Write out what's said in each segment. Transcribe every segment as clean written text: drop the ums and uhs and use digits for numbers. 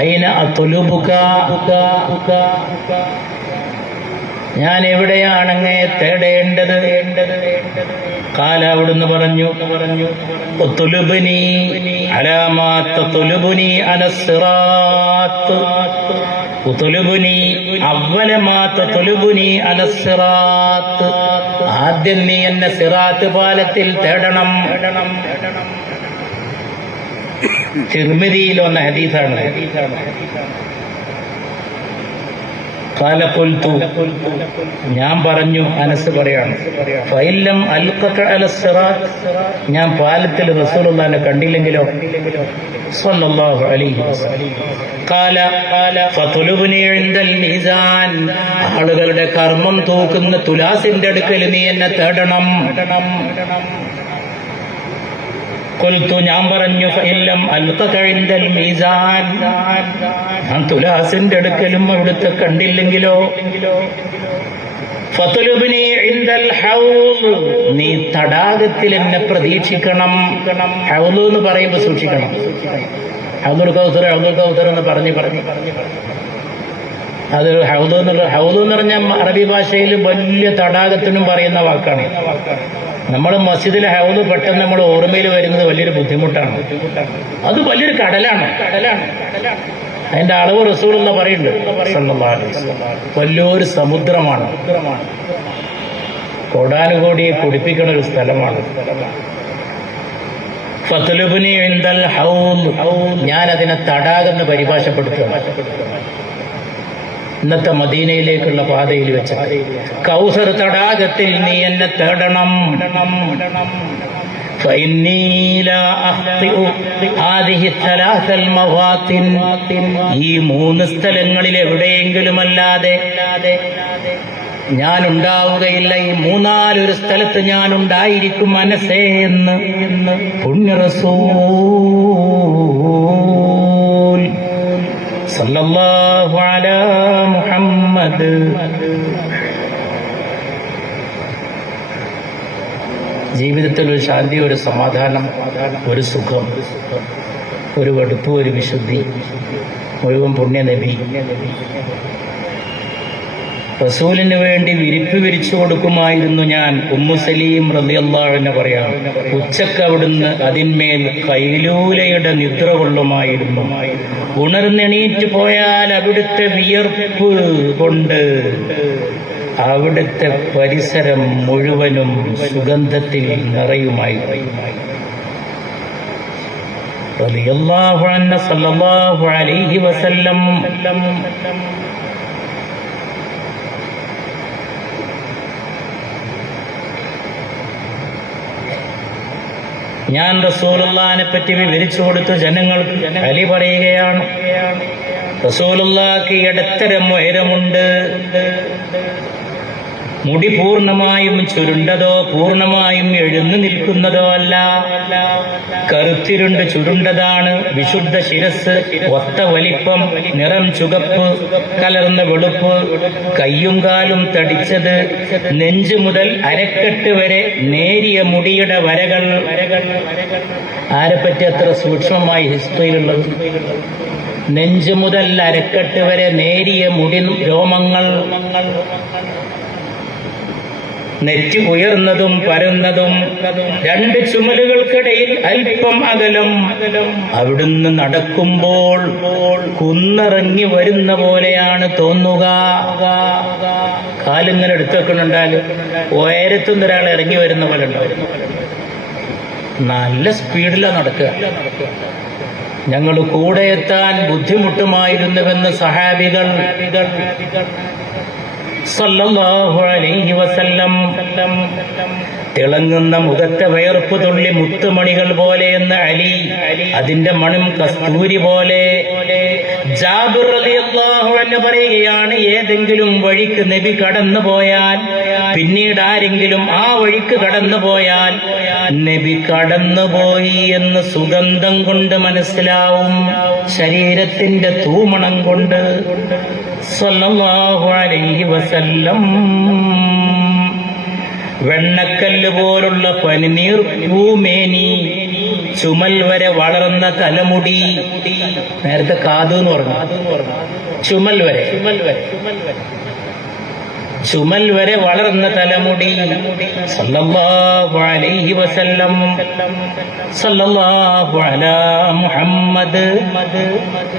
അയിന അത്ലുബുക, ഞാൻ എവിടെയാണങ്ങേ തേടേണ്ടത്? ഖാല, അവിടുന്ന് പറഞ്ഞു, ഉത്ലുബ്നി അലാ മാ തത്ലുബ്നി അലസ്സിറാത്ത്, ഉത്ലുബ്നി അവ്വല മാ തത്ലുബ്നി അലസ്സിറാത്ത്, ആദ്യം നീ എന്നെ സിറാത്ത് പാലത്തിൽ തേടണം. തിർമിദിയിൽ വന്ന ഹദീസാണ്. ഖാല ഖുൽതു, ഞാൻ പറഞ്ഞു, അനസ് പറയാണ്, ഫഇല്ലം അൽഖക അലസ്സിറാത്ത്, ഞാൻ പാലത്തിൽ റസൂലുള്ളാഹിനെ കണ്ടില്ലെങ്കിലോ? സ്വല്ലല്ലാഹു അലൈഹി വസല്ലം. ഖാല ഫതുലുബ്നി ഇൻദൽ മീസാൻ, ആളുകളുടെ കർമ്മം തൂക്കുന്ന തുലാസിന്റെ അടുക്കൽ നീ എന്നെ തേടണം. ഖുൽതു, ഞാൻ പറഞ്ഞു, ഫഇല്ലം അൽഖക ഇൻദൽ മീസാൻ, ഞാൻ തുലാസിന്റെ അടുക്കലും അവിടുത്തെ കണ്ടില്ലെങ്കിലോ? ഫതുലുബ്നി ഇൻദൽ ഹൗദ്, നീ തടാകത്തിൽ എന്നെ പ്രതീക്ഷിക്കണം. ഹൗദ് എന്ന് പറയുമ്പോൾ സൂക്ഷിക്കണം. ഹൗദുൽ കൗസർ എന്ന് പറഞ്ഞു അത് ഹൗദ് എന്ന് പറഞ്ഞ അറബി ഭാഷയിൽ വലിയ തടാകത്തിനും പറയുന്ന വാക്കാണ്. നമ്മൾ മസ്ജിദിലെ ഹൗദ് പെട്ടെന്ന് നമ്മൾ ഓർമ്മയിൽ വരുന്നത് വലിയൊരു ബുദ്ധിമുട്ടാണ്. അത് വലിയൊരു കടലാണ്. അതിന്റെ അളവ് റസൂലുള്ള പറയുന്നുണ്ട് സല്ലല്ലാഹു അലൈഹി വസല്ലം. വലിയൊരു സമുദ്രമാണ്, കോടാനുകോടിയെ കുടിപ്പിക്കുന്ന ഒരു സ്ഥലമാണ്. ഫത്ലുബ്നി ഇൻദൽ ഹൗദ്, ഞാൻ അതിനെ തടാകെന്ന് പരിഭാഷപ്പെടുത്തുക. ഇന്നത്തെ മദീനയിലേക്കുള്ള പാതയിൽ വെച്ച കൗസർ തടാകത്തിൽ നീ എന്നെ തേടണം. ഈ 3 സ്ഥലങ്ങളിൽ എവിടെയെങ്കിലുമല്ലാതെ ഞാൻ ഉണ്ടാവുകയില്ല. ഈ 3-4 സ്ഥലത്ത് ഞാൻ ഉണ്ടായിരിക്കും മനസ്സേ എന്ന് പുണ്യ റസൂൽ സല്ലല്ലാഹു അലാ മുഹമ്മദ്. ജീവിതത്തിൽ ഒരു ശാന്തി, ഒരു സമാധാനം, ഒരു സുഖം, ഒരു വെടുപ്പ്, ഒരു വിശുദ്ധി, മുഴുവൻ പുണ്യ നബി റസൂലിന് വേണ്ടി വിരിപ്പ് വിരിച്ചു കൊടുക്കുമായിരുന്നു ഞാൻ. ഉമ്മു സലീം റളിയല്ലാഹു അൻഹ പറയാം, ഉച്ചക്ക് അവിടുന്ന് അതിന്മേൽ കൈലൂലയുടെ നിദ്ര കൊള്ളുമായിരുന്നു. ഉണർന്നെണീറ്റ് പോയാൽ അവിടുത്തെ വിയർപ്പ് കൊണ്ട് അവിടുത്തെ പരിസരം മുഴുവനും സുഗന്ധത്തിൽ നിറയുമായിരുന്നു. റളിയല്ലാഹു അൻഹു സല്ലല്ലാഹു അലൈഹി വസല്ലം. ഞാൻ റസൂലുള്ളാഹിനെ പറ്റി വിവരിച്ചു കൊടുത്തു ജനങ്ങൾക്ക്. അലി പറയുകയാണ്, റസൂലുള്ളാഹിക്ക് ഇടത്തരം ഉയരമുണ്ട്. മുടി പൂർണ്ണമായും ചുരുണ്ടതോ പൂർണ്ണമായും എഴുന്നു നിൽക്കുന്നതോ അല്ല, കറുത്തിരുണ്ട് ചുരുണ്ടതാണ്. വിശുദ്ധ ശിരസ്, ഒത്ത വലിപ്പം, നിറം ചുവപ്പ് കലർന്ന വെളുപ്പ്, കയ്യും കാലും തടിച്ചത്, നെഞ്ചു മുതൽ അരക്കെട്ട് വരെ നേരിയ മുടിയുടെ വരകൾ. ആരെപ്പറ്റി അത്ര സൂക്ഷ്മമായി ഹിസ്റ്ററിയിലുള്ളത്? നെഞ്ചു മുതൽ അരക്കെട്ട് വരെ നേരിയ മുടി രോമങ്ങൾ, നെറ്റി ഉയർന്നതും പരന്നതും, 2 ചുമലുകൾക്കിടയിൽ അല്പം അകലം. അവിടുന്ന് നടക്കുമ്പോൾ കുന്നിറങ്ങി വരുന്ന പോലെയാണ് തോന്നുക. കാലിങ്ങനെ എടുത്തു വെക്കുന്നുണ്ടാൽ ഉയരത്തുനിന്ന് ഒരാൾ ഇറങ്ങി വരുന്ന പോലെ ഉണ്ടാവും. നല്ല സ്പീഡിലാണ് നടക്കുക. ഞങ്ങൾ കൂടെ എത്താൻ ബുദ്ധിമുട്ടുമായിരുന്നുവെന്ന് സഹാബികൾ സല്ലല്ലാഹു അലൈഹി വസല്ലം. തിളങ്ങുന്ന മുഖത്തെ വയർപ്പ് തുള്ളി മുത്തുമണികൾ പോലെയെന്ന് അലി, അതിന്റെ മണം കസ്തൂരി പോലെ. ജാബിർ റളിയല്ലാഹു അൻഹു പറയുകയാണ്, ഏതെങ്കിലും വഴിക്ക് നബി കടന്നു പോയാൽ, പിന്നീട് ആരെങ്കിലും ആ വഴിക്ക് കടന്നു പോയാൽ നബി കടന്നുപോയി എന്ന് സുഗന്ധം കൊണ്ട് മനസ്സിലാവും, ശരീരത്തിന്റെ തൂമണം കൊണ്ട്. സല്ലല്ലാഹു അലൈഹി വസല്ലം. വെണ്ണക്കല്ല് പോലുള്ള പനിനീർ പൂമേനി, ചുമൽ വരെ വളർന്ന തലമുടി. നേരത്തെ കാത് എന്ന് പറഞ്ഞു, ചുമൽ വരെ വളർന്ന തലമുടി. സല്ലല്ലാഹു അലൈഹി വസല്ലം, സല്ലല്ലാഹു അലാ മുഹമ്മദ്.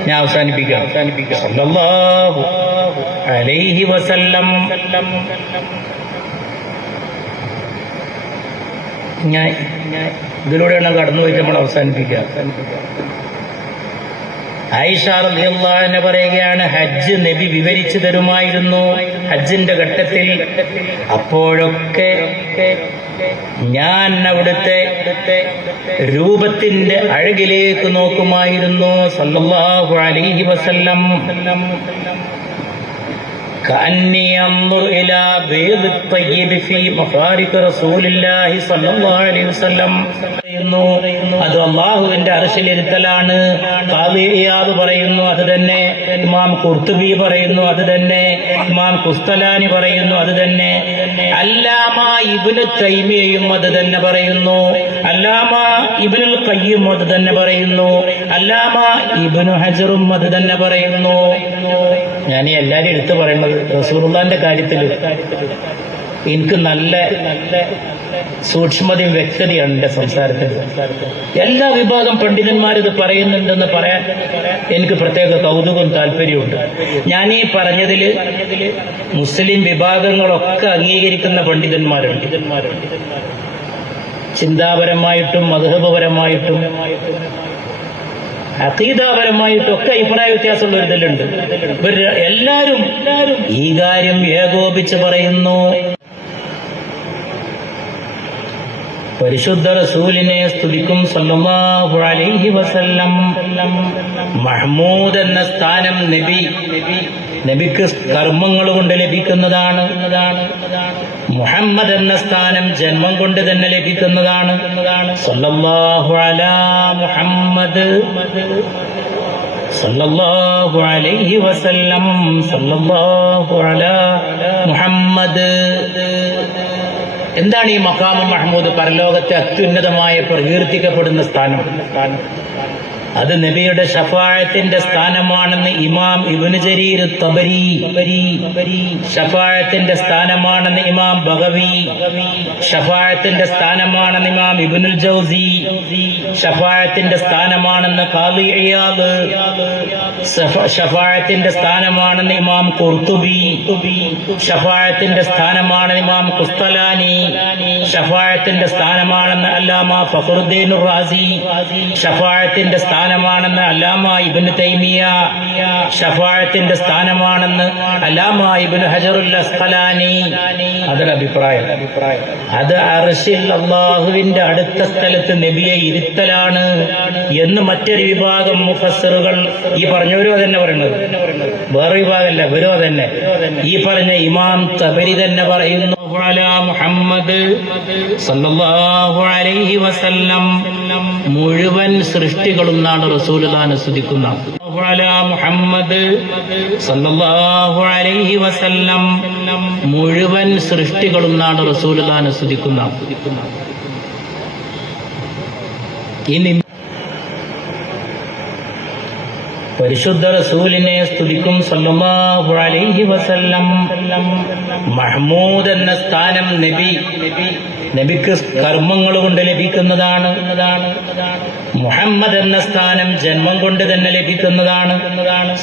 ഞാൻ അവസാനിപ്പിക്കാം. സല്ലല്ലാഹു അലൈഹി വസല്ലം. ഞാൻ ഇതിലൂടെയാണ് കടന്നുപോയിട്ട് നമ്മൾ അവസാനിപ്പിക്കുക. ആയിഷ റളിയല്ലാഹു അൻഹ പറയുകയാണ്, ഹജ്ജ് നബി വിവരിച്ചു തരുമായിരുന്നു ഹജ്ജിന്റെ ഘട്ടത്തിൽ. അപ്പോഴൊക്കെ ഞാൻ അവിടുത്തെ രൂപത്തിന്റെ അഴകിലേക്ക് നോക്കുമായിരുന്നു. സല്ലല്ലാഹു അലൈഹി വസല്ലം. كأني أنظر إلى بيض الطيب في مفارق رسول الله صلى الله عليه وسلم. അത് അള്ളാഹുവിന്റെ അർശിലിരുത്തലാണ്. ഖാദി ഇയാദ് പറയുന്നു അത് തന്നെ, ഇമാം ഖുർത്തുബി പറയുന്നു അത് തന്നെ, ഇമാം ഖുസ്തലാനി പറയുന്നു അത് തന്നെ, അല്ലാമ ഇബ്നു തൈമിയയും അത് തന്നെ പറയുന്നു, അല്ലാമ ഇബ്നുൽ ഖയ്യിം അത് തന്നെ പറയുന്നു, അല്ലാമ ഇബ്നു ഹജറും അത് തന്നെ പറയുന്നു. ഞാൻ എല്ലാവരും എടുത്തു പറയുന്നത് റസൂലുള്ളാഹിന്റെ കാര്യത്തിൽ എനിക്ക് നല്ല സൂക്ഷ്മതയും വ്യക്തതയാണ് എന്റെ സംസാരത്തിൽ. എല്ലാ വിഭാഗം പണ്ഡിതന്മാരിത് പറയുന്നുണ്ടെന്ന് പറയാൻ എനിക്ക് പ്രത്യേക കൗതുകവും താല്പര്യമുണ്ട്. ഞാൻ ഈ പറഞ്ഞതിൽ മുസ്ലിം വിഭാഗങ്ങളൊക്കെ അംഗീകരിക്കുന്ന പണ്ഡിതന്മാരുണ്ട്. ചിന്താപരമായിട്ടും മദ്ഹബപരമായിട്ടും അഖീദാപരമായിട്ടൊക്കെ അഭിപ്രായ വ്യത്യാസമുള്ള ഒരു ഇതിലുണ്ട്. ഇവർ എല്ലാവരും ഈ കാര്യം ഏകോപിച്ച് പറയുന്നു. പരിശുദ്ധ റസൂലിനെ സ്തുതിക്കും സല്ലല്ലാഹു അലൈഹി വസല്ലം. മഹ്മൂദ് എന്ന സ്ഥാനം നബിക്ക് കർമ്മങ്ങൾ കൊണ്ട് ലഭിക്കുന്നതാണ്. മുഹമ്മദ് എന്ന സ്ഥാനം ജന്മം കൊണ്ട് തന്നെ ലഭിക്കുന്നതാണ്. സല്ലല്ലാഹു അലാ മുഹമ്മദ്, സല്ലല്ലാഹു അലൈഹി വസല്ലം, സല്ലല്ലാഹു അലാ മുഹമ്മദ്. എന്താണ് ഈ മഖാമു മഹ്മൂദ്? പരലോകത്തെ അത്യുന്നതമായ പ്രകീർത്തിക്കപ്പെടുന്ന സ്ഥാനം. അത് നബിയുടെ ഷഫാഅത്തിന്റെ സ്ഥാനമാണെന്ന് ഇമാം ഇബ്നു ജരീർ തബരി. ഷഫാഅത്തിന്റെ സ്ഥാനമാണെന്ന് ഇമാം ബഗവി. ഷഫാഅത്തിന്റെ സ്ഥാനമാണെന്ന് ഇമാം ഇബ്നുൽ ജൗസി. ഷഫാഅത്തിന്റെ സ്ഥാനമാണെന്ന് ഖാദി ഇയാദ്. ഷഫാഅത്തിന്റെ സ്ഥാനമാണെന്ന് ഇമാം ഖുർത്തുബി. ഷഫാഅത്തിന്റെ സ്ഥാനമാണെന്ന് ഇമാം ഖുസ്തലാനി. ഷഫാഅത്തിന്റെ സ്ഥാനമാണെന്ന് അല്ലാമ ഫഖറുദ്ദീൻ റാസി. ഷഫാഅത്തിന്റെ സ്ഥാനമാണെന്ന് അല്ലാമ ഇബ്നു തൈമിയ. ഷഫാഅത്തിന്റെ സ്ഥാനമാണെന്ന് അല്ലാമ ഇബ്നു ഹജറുൽ അസ്ഖലാനി. അതൊരു അഭിപ്രായം. അത് അർശിൽ അല്ലാഹുവിന്റെ അടുത്ത സ്ഥലത്ത് നബിയെ ഇരുത്തലാണ് എന്ന് മറ്റൊരു വിഭാഗം മുഫസ്സിറുകൾ, ഈ പറഞ്ഞവരോ തന്നെ പറയുന്നത്, വേറെ വിഭാഗമല്ല, ഇവരോ തന്നെ, ഈ പറഞ്ഞ ഇമാം തബരി തന്നെ പറയുന്നു മുഹമ്മദ് സല്ലല്ലാഹു അലൈഹി വസല്ലം. മുഴുവൻ സൃഷ്ടികളും നാണ് റസൂലുള്ളാഹിനെ സ്തുതിക്കുന്നത്. മുഹമ്മദ് സല്ലല്ലാഹു അലൈഹി വസല്ലം. മുഴുവൻ സൃഷ്ടികളും നാണ് റസൂലുള്ളാഹിനെ സ്തുതിക്കുന്നത്. ഇനി പരിശുദ്ധ റസൂലിനെ സ്തുതിക്കും സല്ലല്ലാഹു അലൈഹി വസല്ലം. മഹ്മൂദ് എന്ന സ്ഥാനം നബിക്ക് കർമ്മങ്ങൾ കൊണ്ട് ലഭിക്കുന്നതാണ്. മുഹമ്മദ് എന്ന സ്ഥാനം ജന്മം കൊണ്ട് തന്നെ ലഭിക്കുന്നതാണ്.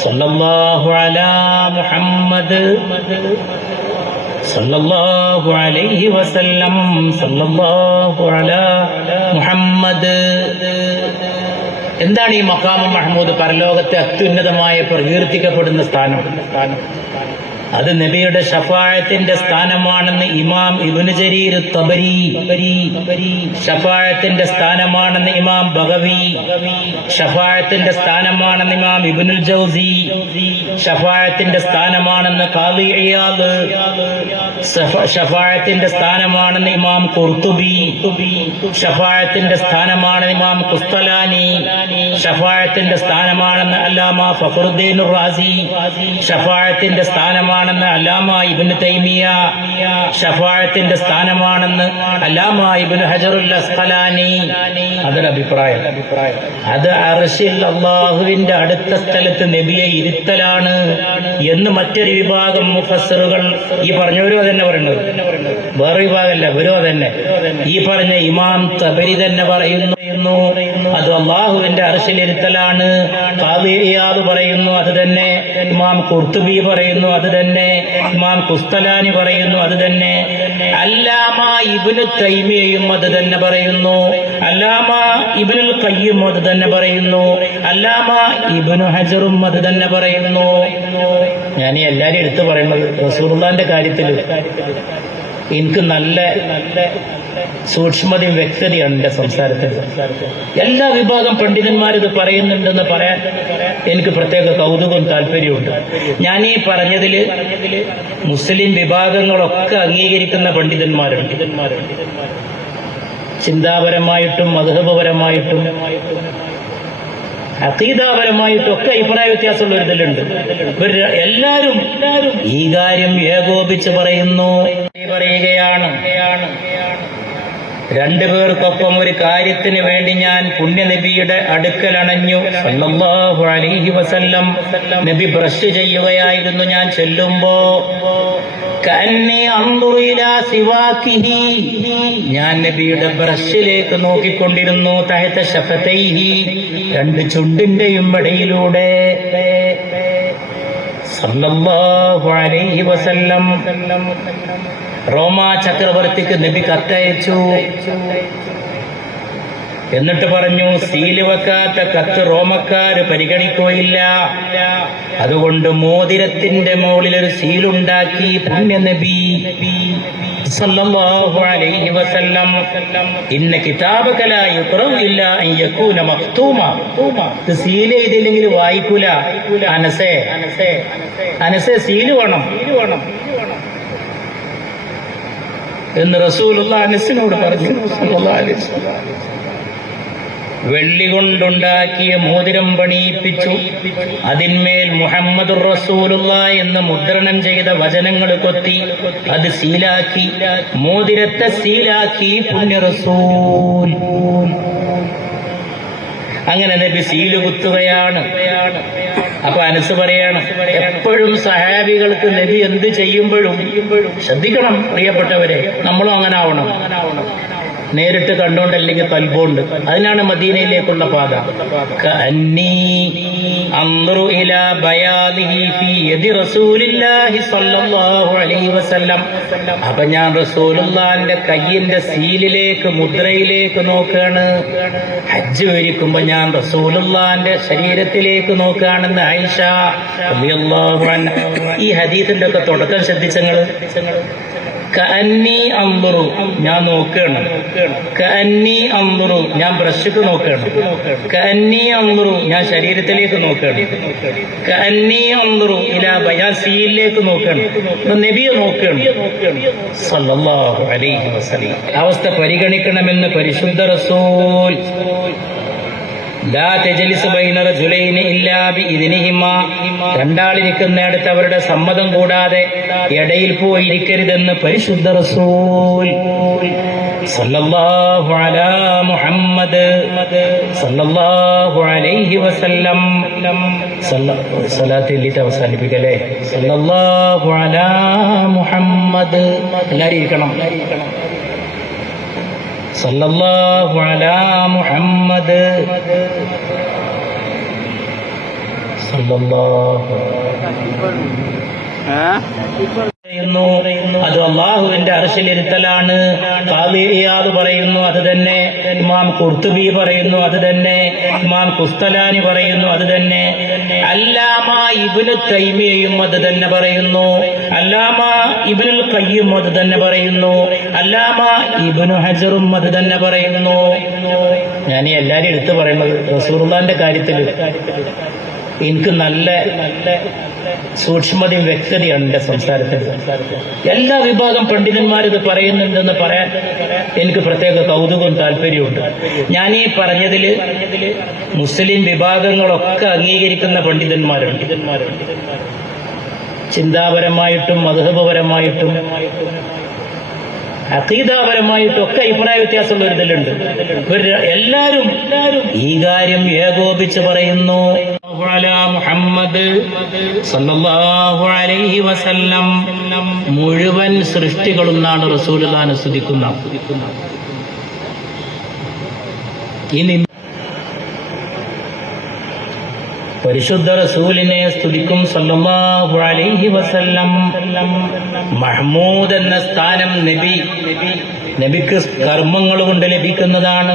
സല്ലല്ലാഹു അലാ മുഹമ്മദ്, സല്ലല്ലാഹു അലൈഹി വസല്ലം, സല്ലല്ലാഹു അലാ മുഹമ്മദ്. എന്താണ് ഈ മഖാമു മഹ്മൂദ്? പരലോകത്തെ അത്യുന്നതമായ പ്രകീർത്തിക്കപ്പെടുന്ന സ്ഥാനം. അത് നബിയുടെ ഷഫാഅത്തിന്റെ സ്ഥാനമാണെന്ന് ഇമാം ഇബ്നു ജരീർ തബരി. ഷഫാഅത്തിന്റെ സ്ഥാനമാണെന്ന് ഇമാം ബഗവി. ഷഫാഅത്തിന്റെ സ്ഥാനമാണെന്ന് ഇമാം ഇബ്നുൽ ജൗസി. ഷഫാഅത്തിന്റെ സ്ഥാനമാണെന്ന് ഖാദി ഇയാദ്. ഷഫാഅത്തിന്റെ സ്ഥാനമാണെന്ന് ഇമാം ഖുർത്തുബി. ഷഫാഅത്തിന്റെ സ്ഥാനമാണെന്ന് ഇമാം ഖുസ്തലാനി. ഷഫാഅത്തിന്റെ സ്ഥാനമാണെന്ന് അല്ലാമ ഫഖറുദ്ദീൻ റാസി. ഷഫാഅത്തിന്റെ സ്ഥാനമാണ് സ്ഥാനമാണെന്ന് അല്ലാമ ഇബ്നു തൈമിയ, ഷഫാഅത്തിന്റെ സ്ഥാനമാണെന്ന് അല്ലാമ ഇബ്നു ഹജറുൽ അസ്ഖലാനി. അതൊരു അഭിപ്രായം. അത് അർശിൽ അള്ളാഹുവിന്റെ അടുത്ത സ്ഥലത്ത് നബിയെ ഇരുത്തലാണ് എന്ന് മറ്റൊരു വിഭാഗം മുഫസ്സിറുകൾ, ഈ പറഞ്ഞവരും അതന്നെ പറയുന്നത്, വേറെ വിഭാഗമല്ല, ഇവരും അതന്നെ. ഈ പറഞ്ഞ ഇമാം തബരി തന്നെ പറയുന്നു അത് അള്ളാഹുവിന്റെ അർശിലിരുത്തലാണ്. ഖാദി ഇയാദ് പറയുന്നു അത് തന്നെ. ഇമാം ഖുർത്തുബി പറയുന്നു അത് തന്നെ. ഇമാം ഖുസ്തലാനി പറയുന്നു അത് തന്നെ. അല്ലാമ ഇബ്നു തൈമിയയും അത് തന്നെ പറയുന്നു. അല്ലാമ ഇബ്നുൽ ഖയ്യിം അത് തന്നെ പറയുന്നു. അല്ലാമ ഇബ്നു ഹജറും അത് തന്നെ പറയുന്നു. ഞാൻ ഈ എല്ലാവരും എടുത്തു പറയുന്നത് റസൂലുള്ളാഹിന്റെ കാര്യത്തിൽ എനിക്ക് നല്ല സൂക്ഷ്മതയും വ്യക്തതയാണ് എന്റെ സംസാരത്തിൽ. എല്ലാ വിഭാഗം പണ്ഡിതന്മാരിത് പറയുന്നുണ്ടെന്ന് പറയാൻ എനിക്ക് പ്രത്യേക കൗതുകവും താല്പര്യമുണ്ട്. ഞാൻ ഈ പറഞ്ഞതില് മുസ്ലിം വിഭാഗങ്ങളൊക്കെ അംഗീകരിക്കുന്ന പണ്ഡിതന്മാരുണ്ട്. ചിന്താപരമായിട്ടും മദ്ഹബപരമായിട്ടും അഖീദാപരമായിട്ടൊക്കെ അഭിപ്രായ വ്യത്യാസമുള്ള ഒരു ഇതിലുണ്ട്. എല്ലാവരും ഈ കാര്യം ഏകോപിച്ച് പറയുകയാണ്. രണ്ടുപേർക്കൊപ്പം ഒരു കാര്യത്തിന് വേണ്ടി ഞാൻ പുണ്യനബിയുടെ അടുക്കൽ അണഞ്ഞു സല്ലല്ലാഹു അലൈഹി വസല്ലം. നബി ബ്രഷ് ചെയ്യുകയായിരുന്നു. ഞാൻ ചെല്ലുമ്പോ കഅന്നി അൻദുറു ഇലാ സിവാകിഹി, ഞാൻ നബിയുടെ ബ്രഷിലേക്ക് നോക്കിക്കൊണ്ടിരുന്നു. തഹത ശഫതൈഹി, രണ്ട് ചുണ്ടിന്റെയും ഇടയിലൂടെ സല്ലല്ലാഹു അലൈഹി വസല്ലം. റോമാ ചക്രവർത്തിക്ക് നബി കത്തയച്ചു. എന്നിട്ട് പറഞ്ഞു, സീല് വെക്കാത്ത കത്ത് റോമക്കാര് പരിഗണിക്കുകയില്ല. അതുകൊണ്ട് മോതിരത്തിന്റെ മുകളിൽ ഒരു സീലുണ്ടാക്കി പുണ്യനബി സല്ലല്ലാഹു അലൈഹി വസല്ലം. ഇന്ന കിതാബക ലാ യുഖറഉ ഇല്ലാ അൻ യകൂന മഖ്തൂമ. ഇത് സീൽ ചെയ്തില്ലെങ്കിൽ വായിക്കൂല. അനസേ സീല് വേണം എന്ന് റസൂലുള്ളാഹി അനസിനോട് പറഞ്ഞു സല്ലല്ലാഹു അലൈഹി വസല്ലം. വെള്ളി കൊണ്ടുണ്ടാക്കിയ മോതിരം പണിയിപ്പിച്ചു. അതിന്മേൽ മുഹമ്മദുർ റസൂലുള്ളാഹി എന്ന് മുദ്രണം ചെയ്ത വചനങ്ങൾ കൊത്തി അത് സീലാക്കി. മോതിരത്തെ സീലാക്കി പുണ്യ റസൂൽ. അങ്ങനെ നബി സീല് കുത്തുകയാണ്. അപ്പൊ അനസ് പറയാണ്, എപ്പോഴും സഹാബികൾക്ക് നബി എന്ത് ചെയ്യുമ്പോഴും ശ്രദ്ധിക്കണം പ്രിയപ്പെട്ടവരെ, നമ്മളും അങ്ങനെ ആവണം. നേരിട്ട് കണ്ടോണ്ടല്ലെങ്കിൽ കൽബുണ്ട്. അതിനാണ് മദീനയിലേക്കുള്ള പാത. കഅന്നീ അൻദുറു ഇലാ ബയാദിഹി ഫീ യദി റസൂലില്ലാഹി സ്വല്ലല്ലാഹു അലൈഹി വസല്ലം. അപ്പൊ ഞാൻ റസൂലുള്ളാഹിന്റെ കയ്യിന്റെ സീലിലേക്ക്, മുദ്രയിലേക്ക് നോക്കുകയാണ്. ഹജ്ജ് ഒരിക്കുമ്പോ ഞാൻ റസൂലുള്ളാഹിന്റെ ശരീരത്തിലേക്ക് നോക്കുകയാണെന്ന് ആയിഷ റളിയല്ലാഹു അൻഹ. ഈ ഹദീസിന്റെ ഒക്കെ തുടക്കം ശ്രദ്ധിച്ചങ്ങള്. കഅന്നി അൻദുറു, ഞാൻ നോക്കുകയാണ്. കഅന്നി അൻദുറു, ഞാൻ ബ്രഷിക്ക് നോക്കുകയാണ്. കഅന്നി അൻദുറു, ഞാൻ ശരീരത്തിലേക്ക് നോക്കുകയാണ്. കഅന്നി അൻദുറു ഇലാ ബയാ, സീലിലേക്ക് നോക്കുകയാണ്. നബിയെ നോക്കുകയാണ് സല്ലല്ലാഹു അലൈഹി വസല്ലം. അവസ്ഥ പരിഗണിക്കണമെന്ന് പരിശുദ്ധ റസൂൽ. ലാ തജ്ലിസ് ബൈന റജുലൈനി ഇല്ലാ ബിഇദ്നിഹിമാ, രണ്ടാളിരിക്കുന്നിടത്ത് അവരുടെ സമ്മതം കൂടാതെ ഇടയിൽ പോയിരിക്കരുതെന്ന് പരിശുദ്ധ റസൂൽ സല്ലല്ലാഹു അലാ മുഹമ്മദ് സല്ലല്ലാഹു അലൈഹി വസല്ലം. സ്വലാത്ത് ചൊല്ലിട്ട് അവസാനിപ്പിക്കല്ലേ. സല്ലല്ലാഹു അലാ മുഹമ്മദ്. എല്ലാവരും ഇരിക്കണം. സല്ലല്ലാഹു അലാ മുഹമ്മദ് സല്ലല്ലാഹു. അത് അള്ളാഹുവിന്റെ അർശിലിരുത്തലാണ്. ഖാദി ഇയാദ് പറയുന്നു അത് തന്നെ. ഇമാം ഖുർത്തുബി പറയുന്നു അത് തന്നെ. ഇമാം ഖുസ്തലാനി പറയുന്നു അത് തന്നെ. അല്ലാമ ഇബ്നു തൈമിയയും അത് തന്നെ പറയുന്നു. അല്ലാമ ഇബ്നുൽ ഖയ്യിം അത് തന്നെ പറയുന്നു. അല്ലാമ ഇബ്നു ഹജറും അത് തന്നെ പറയുന്നു. ഞാൻ ഈ എല്ലാവരും എടുത്തു പറയുന്നത് റസൂലുള്ളാഹിന്റെ കാര്യത്തിൽ എനിക്ക് നല്ല സൂക്ഷ്മതയും വ്യക്തതയാണ് എന്റെ സംസാരത്തിൽ. എല്ലാ വിഭാഗം പണ്ഡിതന്മാരിത് പറയുന്നുണ്ടെന്ന് പറയാൻ എനിക്ക് പ്രത്യേക കൗതുകവും താല്പര്യമുണ്ട്. ഞാൻ ഈ പറഞ്ഞതില് മുസ്ലിം വിഭാഗങ്ങളൊക്കെ അംഗീകരിക്കുന്ന പണ്ഡിതന്മാരുണ്ട്. ചിന്താപരമായിട്ടും മദ്ഹബപരമായിട്ടും അഖീദാപരമായിട്ടും ഒക്കെ അഭിപ്രായ വ്യത്യാസമുള്ള ഒരു ഇതിലുണ്ട്. എല്ലാരും ഈ കാര്യം ഏകോപിച്ച് പറയുന്നു. മുഹമ്മദ് സല്ലല്ലാഹു അലൈഹി വസല്ലം മുഴുവൻ സൃഷ്ടികളും നാണ് റസൂലുള്ളാഹിനെ സ്തുതിക്കുന്ന. ഇനി പരിശുദ്ധ റസൂലിനെ സ്തുതിക്കും സല്ലല്ലാഹു അലൈഹി വസല്ലം. മഹ്മൂദ് എന്ന സ്ഥാനം നബിക്ക് കർമ്മങ്ങൾ കൊണ്ട് ലഭിക്കുന്നതാണ്.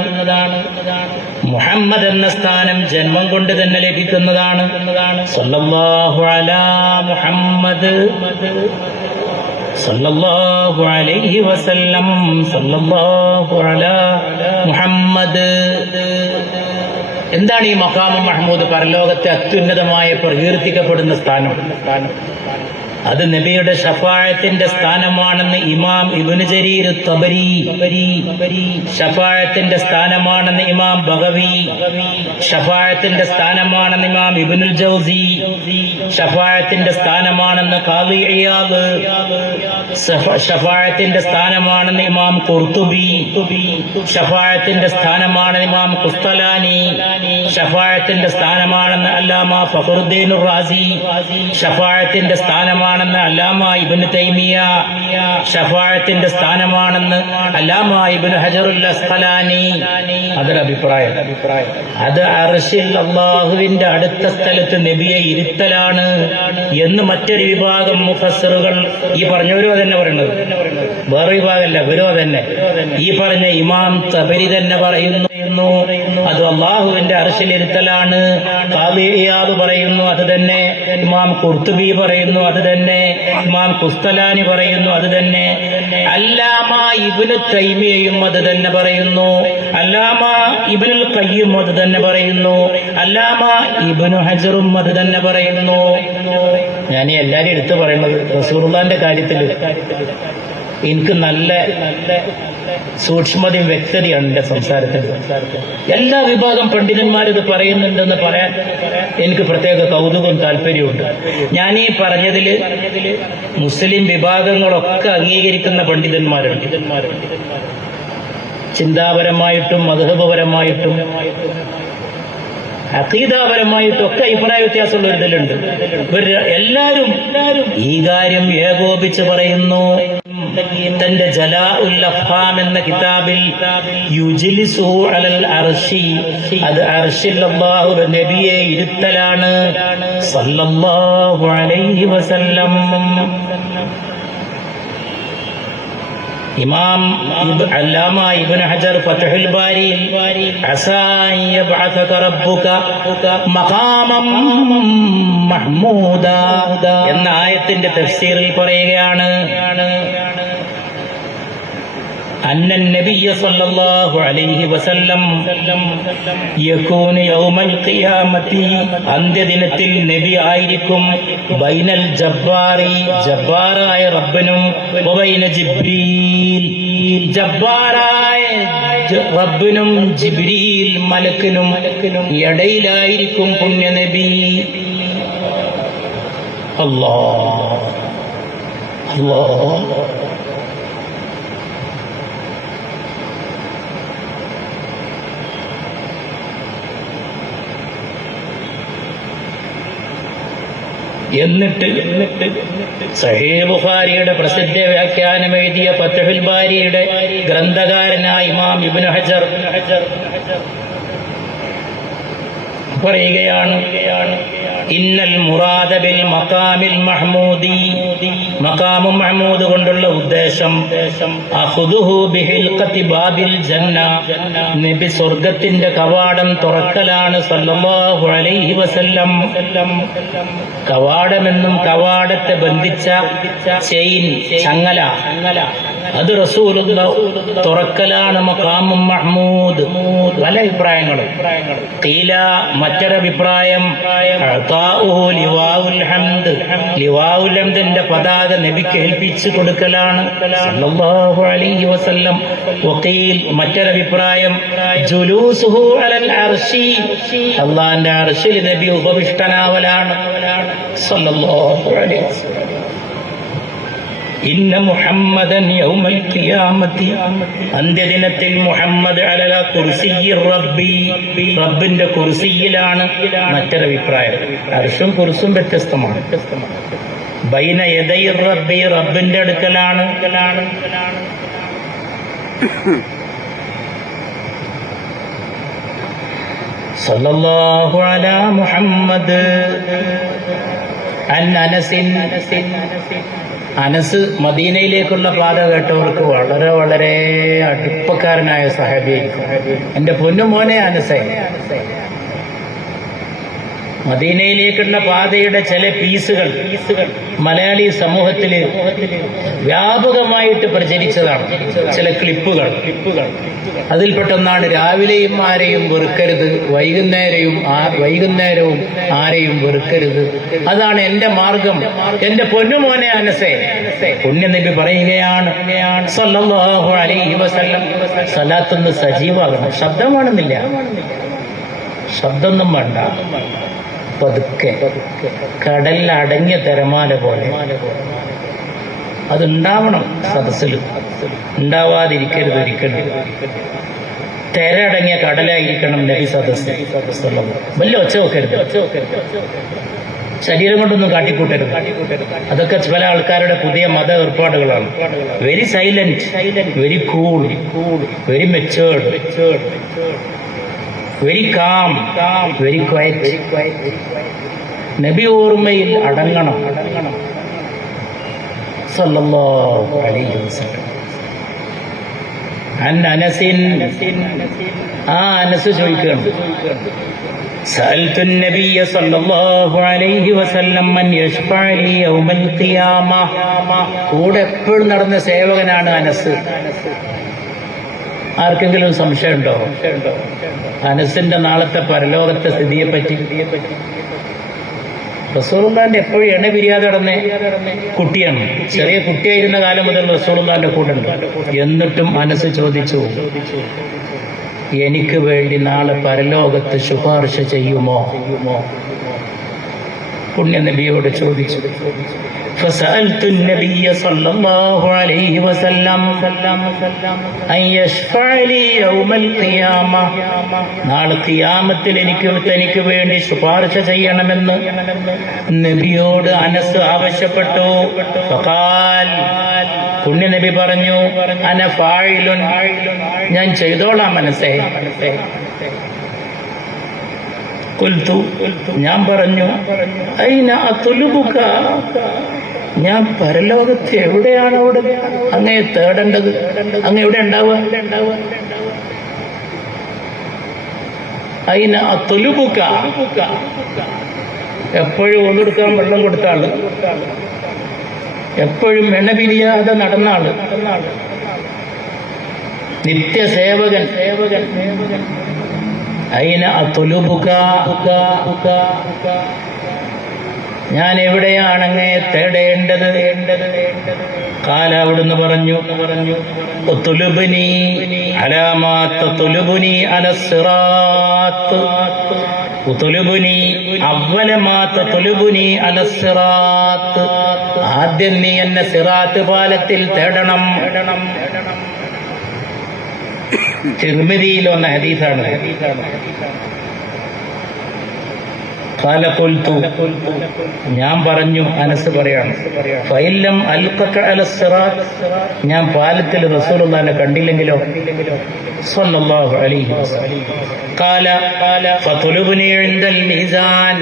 മുഹമ്മദ് എന്ന സ്ഥാനം ജന്മം കൊണ്ട് തന്നെ ലഭിക്കുന്നതാണ്. സല്ലല്ലാഹു അലാ മുഹമ്മദ് സല്ലല്ലാഹു അലൈഹി വസല്ലം. സല്ലല്ലാഹു അലാ മുഹമ്മദ്. എന്താണ് ഈ മഖാമു മഹ്മൂദ്? പരലോകത്തെ അത്യുന്നതമായ പ്രകീർത്തിക്കപ്പെടുന്ന സ്ഥാനം. അത് നബിയുടെ ഷഫായത്തിന്റെ സ്ഥാനമാണെന്ന് ഇമാം ഇബ്നു ജരീർ തബരി. ഷഫായത്തിന്റെ സ്ഥാനമാണെന്ന് ഇമാം ബഗവി. ഷഫായത്തിന്റെ സ്ഥാനമാണെന്ന് ഇമാം ഇബ്നുൽ ജൗസി. ഷഫായത്തിന്റെ സ്ഥാനമാണെന്ന് ഖാദി ഇയാദ്. ഷഫായത്തിന്റെ സ്ഥാനമാണെന്ന് ഇമാം ഖുർത്തുബി. ഷഫായത്തിന്റെ സ്ഥാനമാണെന്ന് ഇമാം ഖുസ്തലാനി. ഷഫായത്തിന്റെ സ്ഥാനമാണെന്ന് അല്ലാമ ഫഖറുദ്ദീൻ റാസി. ഷഫായത്തിന്റെ സ്ഥാനമാണെന്ന് അല്ലാമ ഇബ്നു തൈമിയ. ഷഫായത്തിന്റെ സ്ഥാനമാണെന്ന് അല്ലാമ ഇബ്നു ഹജറുൽ അസ്ഖലാനി. അതൊരു അഭിപ്രായം. അത് അർശിൽ അല്ലാഹുവിന്റെ അടുത്ത സ്ഥലത്ത് നബിയെ ഇരുത്തലാണ് എന്ന് മറ്റൊരു വിഭാഗം മുഫസ്സിറുകൾ, ഈ പറഞ്ഞവരോ തന്നെ പറയുന്നത്, വേറെ വിഭാഗമല്ല, ഇവരോ തന്നെ, ഈ പറഞ്ഞ ഇമാം തബരി തന്നെ പറയുന്നു അത് അല്ലാഹുവിന്റെ അർശിലിരുത്തലാണ്. ഖാദി ഇയാദ് പറയുന്നു അത് തന്നെ. ഇമാം ഖുർത്തുബി പറയുന്നു അത് തന്നെ. ഇമാം ഖുസ്തലാനി പറയുന്നു അത് തന്നെ. അല്ലാമ ഇബ്നു തൈമിയയും അത് തന്നെ പറയുന്നു. അല്ലാമ ഇബ്നുൽ ഖയ്യിം അത് തന്നെ പറയുന്നു. അല്ലാമ ഇബ്നു ഹജറും അത് തന്നെ പറയുന്നു. ഞാൻ എല്ലാവരും എടുത്തു പറയുന്നത് റസൂലുള്ളാഹിന്റെ കാര്യത്തിൽ എനിക്ക് നല്ല സൂക്ഷ്മതയും വ്യക്തതയാണ് എന്റെ സംസാരത്തിൽ. എല്ലാ വിഭാഗം പണ്ഡിതന്മാരിത് പറയുന്നുണ്ടെന്ന് പറയാൻ എനിക്ക് പ്രത്യേക കൗതുകവും താല്പര്യമുണ്ട്. ഞാൻ ഈ പറഞ്ഞതില് മുസ്ലിം വിഭാഗങ്ങളൊക്കെ അംഗീകരിക്കുന്ന പണ്ഡിതന്മാരുണ്ട്. ചിന്താപരമായിട്ടും മദ്ഹബപരമായിട്ടും അഖീദാപരമായിട്ടും ഒക്കെ അഭിപ്രായ വ്യത്യാസമുള്ള ഒരു ഇതിലുണ്ട്. എല്ലാരും ഈ കാര്യം ഏകോപിച്ച് പറയുന്നു. തന്റെ ജലാഉൽ അഫ്ഹാം എന്ന കിതാബിൽ യുജ്ലിസുഹു അലൽ അർശി, അത് അർശിൽ അല്ലാഹു നബിയെ ഇരുത്തലാണ് സല്ലല്ലാഹു അലൈഹി വസല്ലം. ഇമാം അല്ലാമ ഇബ്നു ഹജർ ഫത്ഹുൽ ബാരിയിൽ അസാ യബ്അസക റബ്ബുക മഖാമം മഹ്മൂദ എന്ന ആയത്തിന്റെ തഫ്സീറിൽ പറയുകയാണ്, അന്ന നബിയ സല്ലല്ലാഹു അലൈഹി വസല്ലം യകൂനു യൗമൽ ഖിയാമത്തി, അന്ത്യദിനത്തിൽ നബി ആയിരിക്കും, ബൈനൽ ജബ്ബാറി, ജബ്ബാറായ റബ്ബിനും വബൈന ജിബ്രീൽ, ജബ്ബാറായ റബ്ബിനും ജിബ്രീൽ മലക്കിനും ഇടയിലായിരിക്കും പുണ്യ നബി. അല്ലാഹ് അല്ലാഹ്. എന്നിട്ട് സഹീഹ് ബുഖാരിയുടെ പ്രസിദ്ധ വ്യാഖ്യാനം എഴുതിയ ഫത്ഹുൽ ബാരിയുടെ ഗ്രന്ഥകാരനായ ഇമാം ഇബ്നു ഹജർ പറയുകയാണ്, ഇന്നൽ മുറാദ ബിൽ മഖാമിൽ മഹ്മൂദി, മഖാമു മഹ്മൂദ് കൊണ്ടുള്ള ഉദ്ദേശം അഖുദുഹു ബിഹിൽഖത്തി ബാബിൽ ജന്ന, നബി സ്വർഗ്ഗത്തിന്റെ കവാടം തുറക്കലാണ് സല്ലല്ലാഹു അലൈഹി വസല്ലം. കവാടമെന്നും കവാടത്തെ ബന്ധിച്ച ചെയിൻ, ചങ്ങല, അത് റസൂലുള്ളാഹി തുറക്കലാണ് മഖാമു മഹ്മൂദ്. പല അഭിപ്രായങ്ങളും. ഖീല, മറ്റൊരഭിപ്രായം, അതാഉഹു ലിവാഉൽ ഹംദ്, ലിവാഉൽ ഹംദിന്റെ പതാക നബിക്ക് ഏൽപ്പിച്ചു കൊടുക്കലാണ് സല്ലല്ലാഹു അലൈഹി വസല്ലം. വഖീൽ, മറ്റൊരഭിപ്രായം, ജുലൂസുഹു അലൽ അർശി, അല്ലാഹുവിന്റെ അർശിൽ നബി ഉപവിഷ്ടനാവലാണ് സല്ലല്ലാഹു അലൈഹി വസല്ലം. ഇന്ന മുഹമ്മദൻ യൗമൽ ഖിയാമത്തി, അന്ത്യദിനത്തിൽ മുഹമ്മദ് അലല കുർസിയ്യിർ റബ്ബി, റബ്ബിന്റെ കുർസിയിലാണ്. മറ്റൊരഭിപ്രായം, അർശും കുർസും വ്യത്യസ്തമാണ്. ബൈന യദൈ റബ്ബി, റബ്ബിന്റെ അടുക്കലാണ്. സല്ലല്ലാഹു അലാ മുഹമ്മദ്. അൻ അനസിൻ, അനസ് മദീനയിലേക്കുള്ള പാത കേട്ടവർക്ക് വളരെ വളരെ അടുപ്പക്കാരനായ സഹാബിയായിരിക്കും. എന്റെ പൊന്നുമോനെ അനസേ, മദീനയിലേക്കുള്ള പാതയുടെ ചില പീസുകൾ മലയാളി സമൂഹത്തിൽ വ്യാപകമായിട്ട് പ്രചരിച്ചതാണ്. ചില ക്ലിപ്പുകൾ, അതിൽപ്പെട്ടൊന്നാണ് രാവിലെയും ആരെയും വെറുക്കരുത്, വൈകുന്നേരവും ആരെയും വെറുക്കരുത്, അതാണ് എന്റെ മാർഗം. എന്റെ പൊന്നുമോനെ അനസേ, പുണ്യനബി പറയുകയാണ് സല്ലല്ലാഹു അലൈഹി വസല്ലം, സലാത്തൊന്ന് സജീവാകണം. ശബ്ദമാണെന്നില്ല, ശബ്ദമൊന്നും വേണ്ട, പതുക്കെ കടലിൽ അടങ്ങിയ തിരമാല പോലെ അതുണ്ടാവണം. സദസ്സിൽ ഉണ്ടാവാതിരിക്കരുത് ഒരിക്കലും. തിരടങ്ങിയ കടലായിരിക്കണം നബി സദസ്സ്. വലിയ ഒച്ച വെക്കരുത്, ശരീരം കൊണ്ടൊന്നും കാട്ടിക്കൂട്ടരുത്. അതൊക്കെ പല ആൾക്കാരുടെ പുതിയ മത ഏർപ്പാടുകളാണ്. Very silent, very cool, very matured, very calm, very quiet. നബി ഓർമ്മയിൽ അടങ്ങണം സല്ലല്ലാഹു അലൈഹി വസല്ലം. അൻ അനസിൻ, ആ അനസ് ചോദിക്കുകയാണ്, സഅൽതു നബിയ സല്ലല്ലാഹു അലൈഹി വസല്ലം മൻ യശ്ഫഅ ലി യൗമൽ ഖിയാമ. കൂടെ എപ്പോഴും നടന്ന സേവകനാണ് അനസ്. ആർക്കെങ്കിലും സംശയമുണ്ടോ അനസിന്റെ നാളത്തെ പരലോകത്തെ സ്ഥിതിയെ പറ്റി? റസൂലുള്ളാഹിന്റെ എപ്പോഴും എണ്ണ പിരിയാതെ നടന്ന കുട്ടിയാണ്. ചെറിയ കുട്ടിയായിരുന്ന കാലം മുതൽ റസൂലുള്ളാഹിന്റെ കൂടെ ഉണ്ട്. എന്നിട്ടും അനസ് ചോദിച്ചു, എനിക്ക് വേണ്ടി നാളെ പരലോകത്ത് ശുപാർശ ചെയ്യുമോ? പുണ്യ നബിയോട് ചോദിച്ചു. فسألت النبي صلى الله عليه وسلم أن يشفع لي يوم القيامة. നാളെ ഖിയാമത്തിൽ തനിക്ക് വേണ്ടി ശുപാർശ ചെയ്യണമെന്ന് നബിയോട് അനസ് ആവശ്യപ്പെട്ടു. ഫഖാൽ, പുണ്യ നബി പറഞ്ഞു, അന ഫാഇലുൻ, ഞാൻ ചെയ്തോളാം അനസേ. ഖുൽതു, ഞാൻ പറഞ്ഞു, ഐന അത്ലുബുക, ഞാൻ പരലോകത്ത് എവിടെയാണ് അവിടെ അങ്ങയെ തേടേണ്ടത്? അങ്ങ് എവിടെ ഉണ്ടാവുക? ഐന അത്ലുബുക, എപ്പോഴും ഒന്നെടുക്കാൻ വെള്ളം കൊടുത്ത ആള്, എപ്പോഴും എണ്ണ പിരിയാതെ നടന്ന ആള്, നിത്യസേവകൻ. ഐന അത്ലുബുക, ഞാൻ എവിടെയാണ് അങ്ങയെ തേടേണ്ടത്? കാല, അവിടുന്ന് പറഞ്ഞു, ഉത്ലുബ്നി അലാ മാ തത്ലുബ്നി അലസ്സിറാത്ത്. ഉത്ലുബ്നി അവ്വല മാ തത്ലുബ്നി അലസ്സിറാത്ത്. ആദ്യം നീ എന്നെ സിറാത്ത് പാലത്തിൽ തേടണം. തിർമിദിയിൽ വന്ന ഹദീസാണ്. ഖാല ഖുൽതു, ഞാൻ പറഞ്ഞു, അനസ് പറയാണ്, ഫഇല്ലം അൽഖക അലസ്സിറാത്ത്, ഞാൻ പാലത്തിൽ റസൂലുള്ളാഹിനെ കണ്ടില്ലെങ്കിലോ? സ്വല്ലല്ലാഹു അലൈഹി വസല്ലം. ഖാല ഫതുലുബ്നി ഇൻദൽ മീസാൻ,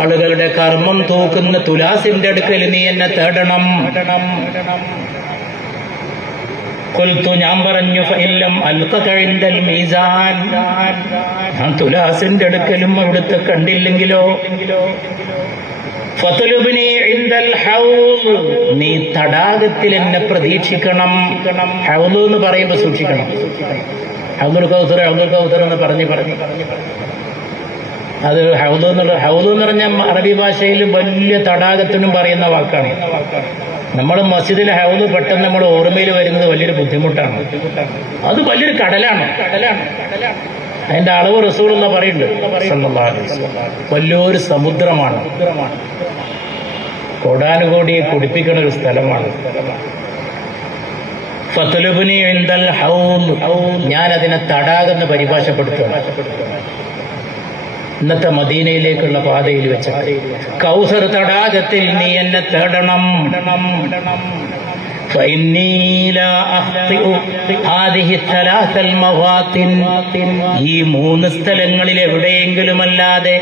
ആളുകളുടെ കർമ്മം തൂക്കുന്ന തുലാസിന്റെ അടുക്കൽ നീ എന്നെ തേടണം. ഖുൽതു, ഞാൻ പറഞ്ഞു, ഫഇല്ലം അൽഖക ഇൻദൽ മീസാൻ, ഞാൻ തുലാസിന്റെ അടുക്കലും അവിടുത്തെ കണ്ടില്ലെങ്കിലോ? ഫതുലുബ്നി ഇൻദൽ ഹൗദ്, നീ തടാകത്തിൽ എന്നെ പ്രതീക്ഷിക്കണം. ഹൗദ് എന്ന് പറയുമ്പോൾ സൂക്ഷിക്കണം. ഹൗദുൽ കൗസർ എന്ന് പറഞ്ഞ് അത് ഹൗദ് എന്ന് പറഞ്ഞ അറബി ഭാഷയിൽ വലിയ തടാകത്തിനും പറയുന്ന വാക്കാണ്. നമ്മൾ മസ്ജിദിലെ ഹൗദ് പെട്ടെന്ന് നമ്മൾ ഓർമ്മയിൽ വരുന്നത് വലിയൊരു ബുദ്ധിമുട്ടാണ്. അത് വലിയൊരു കടലാണ്. അതിന്റെ അളവ് റസൂലുള്ള പറയുന്നുണ്ട് സല്ലല്ലാഹു അലൈഹി വസല്ലം. വലിയൊരു സമുദ്രമാണ്, കോടാനുകോടിയെ കുടിപ്പിക്കുന്ന ഒരു സ്ഥലമാണ്. ഫത്ലുബ്നി ഇൻദൽ ഹൗദ്, ഞാൻ അതിനെ തടാകെന്ന് പരിഭാഷപ്പെടുത്തുന്നു. ഇന്നത്തെ മദീനയിലേക്കുള്ള പാതയിൽ വെച്ച കൗസർ തടാകത്തിൽ നീ എന്നെ തേടണം. ഈ 3 സ്ഥലങ്ങളിൽ എവിടെയെങ്കിലുമല്ലാതെ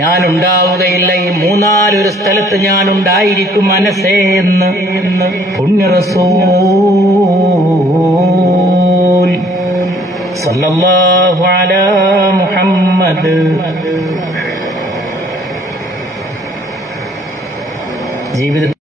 ഞാനുണ്ടാവുകയില്ല. ഈ 3-4 സ്ഥലത്ത് ഞാനുണ്ടായിരിക്കും മനസ്സേ എന്ന് പുണ്യ റസൂൽ സല്ലല്ലാഹു അലാ മുഹമ്മദ്. ജീവിതത്തിൽ